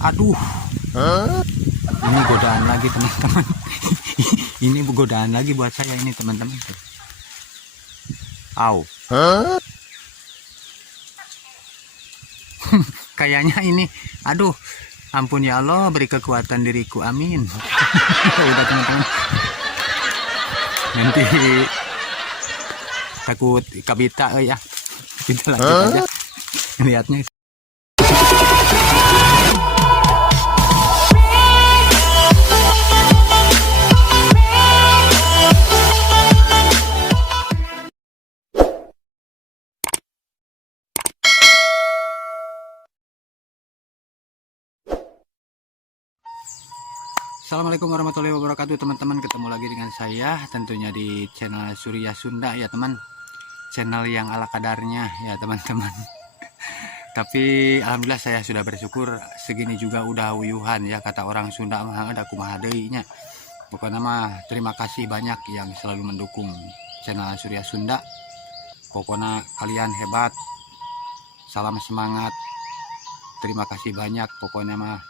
Aduh, ini godaan lagi teman-teman. Ini godaan lagi buat saya ini teman-teman. Au. Kayaknya ini, aduh, ampun ya Allah, beri kekuatan diriku, amin. Udah teman-teman. Nanti takut kabita ya. Kita lanjut aja lihatnya. Assalamualaikum warahmatullahi wabarakatuh teman-teman, ketemu lagi dengan saya tentunya di channel Surya Sunda ya teman, channel yang ala kadarnya ya teman-teman. Tapi alhamdulillah saya sudah bersyukur, segini juga udah uyuhan ya, kata orang Sunda mah ada kumaha deui nya. Pokoknya mah terima kasih banyak yang selalu mendukung channel Surya Sunda. Pokoknya kalian hebat, salam semangat, terima kasih banyak. Pokoknya mah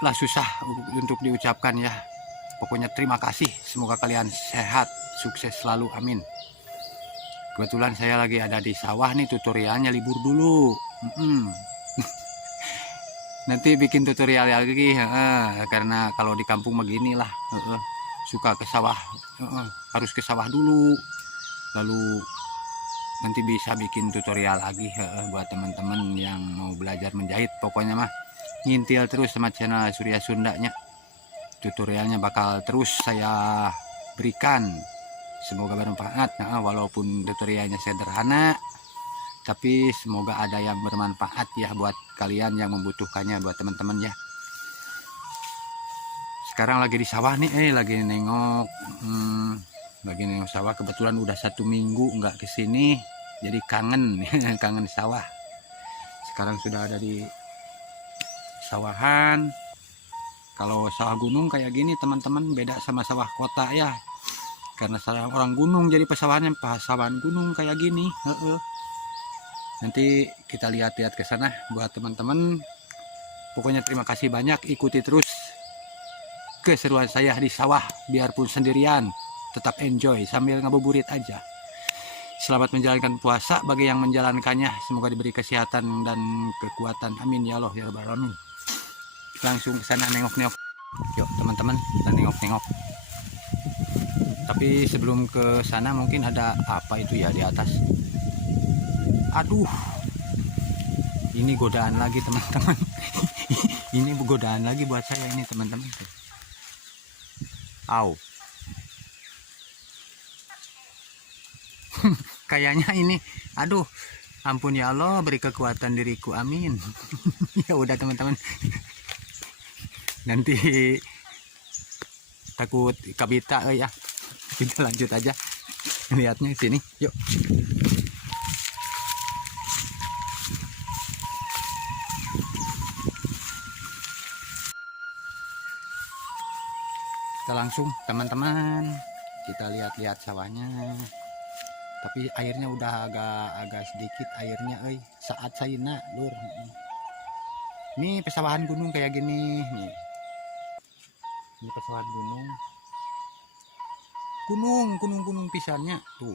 lah susah untuk diucapkan ya. Pokoknya terima kasih, semoga kalian sehat, sukses selalu, amin. Kebetulan saya lagi ada di sawah nih, tutorialnya libur dulu. Nanti bikin tutorial lagi karena kalau di kampung begini lah, suka ke sawah, harus ke sawah dulu, lalu nanti bisa bikin tutorial lagi buat teman-teman yang mau belajar menjahit. Pokoknya mah ngintil terus sama channel Surya Sundanya, tutorialnya bakal terus saya berikan, semoga bermanfaat. Walaupun tutorialnya sederhana, tapi semoga ada yang bermanfaat ya buat kalian yang membutuhkannya, buat teman-teman ya. Sekarang lagi di sawah nih, lagi nengok sawah. Kebetulan udah 1 minggu nggak kesini, jadi kangen kangen sawah. Sekarang sudah ada di sawahan. Kalau sawah gunung kayak gini teman-teman, beda sama sawah kota ya, karena saya orang gunung jadi pesawahannya pesawahan gunung kayak gini. Nanti kita lihat-lihat ke sana buat teman-teman. Pokoknya terima kasih banyak, ikuti terus keseruan saya di sawah, biarpun sendirian tetap enjoy sambil ngabuburit aja. Selamat menjalankan puasa bagi yang menjalankannya, semoga diberi kesehatan dan kekuatan, amin ya Allah ya rabbal alamin. Langsung ke sana nengok-nengok. Yuk teman-teman, kita nengok-nengok. Tapi sebelum ke sana mungkin ada apa itu ya di atas. Aduh, ini godaan lagi teman-teman. Ini godaan lagi buat saya ini teman-teman. Au. Kayaknya ini, aduh, ampun ya Allah, beri kekuatan diriku, amin. Ya udah teman-teman. Nanti takut kabita ya. Kita lanjut aja lihatnya sini, yuk. Kita langsung teman-teman, kita lihat-lihat sawahnya. Tapi airnya udah agak sedikit airnya, saat saina lur. Ini pesawahan gunung kayak gini nih. Ini pesawahan gunung pisannya tuh.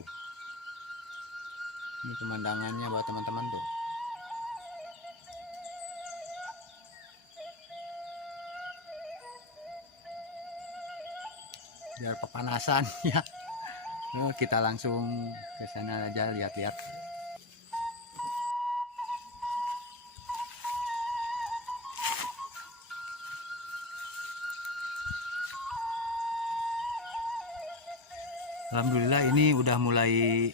Ini pemandangannya buat teman-teman tuh. Biar kepanasan ya. Kita langsung ke sana aja lihat-lihat. Alhamdulillah ini udah mulai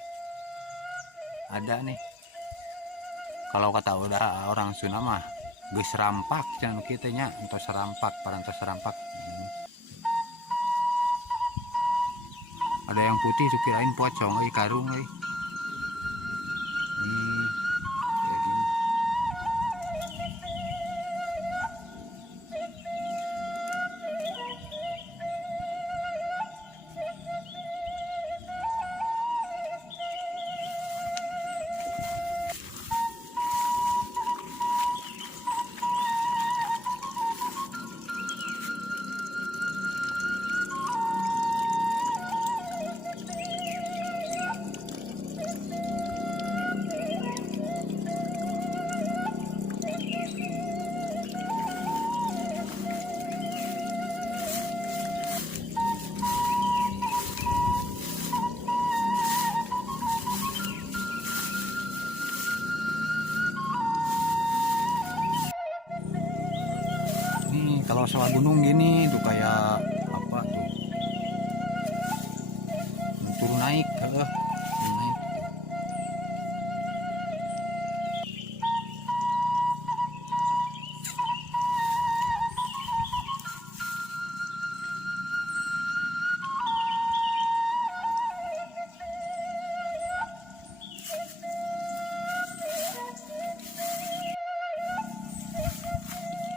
ada nih. Kalau kata udah orang Sunda mah geus serampak jangan kitanya, entos serampak, parantos serampak. Ada yang putih tuh kirain pocong, karung kayak gini. kalau sawah gunung gini tuh kayak apa tuh, turun naik, turun naik.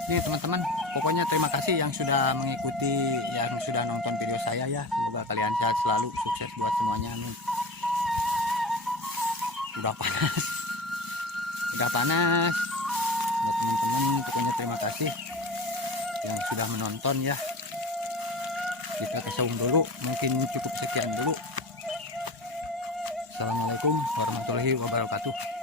Nih teman-teman, pokoknya terima kasih yang sudah mengikuti, yang sudah nonton video saya ya. Semoga kalian sehat selalu, sukses buat semuanya. Amin. Udah panas, udah panas. Buat teman-teman, pokoknya terima kasih yang sudah menonton ya. Kita ke saung dulu, mungkin cukup sekian dulu. Assalamualaikum warahmatullahi wabarakatuh.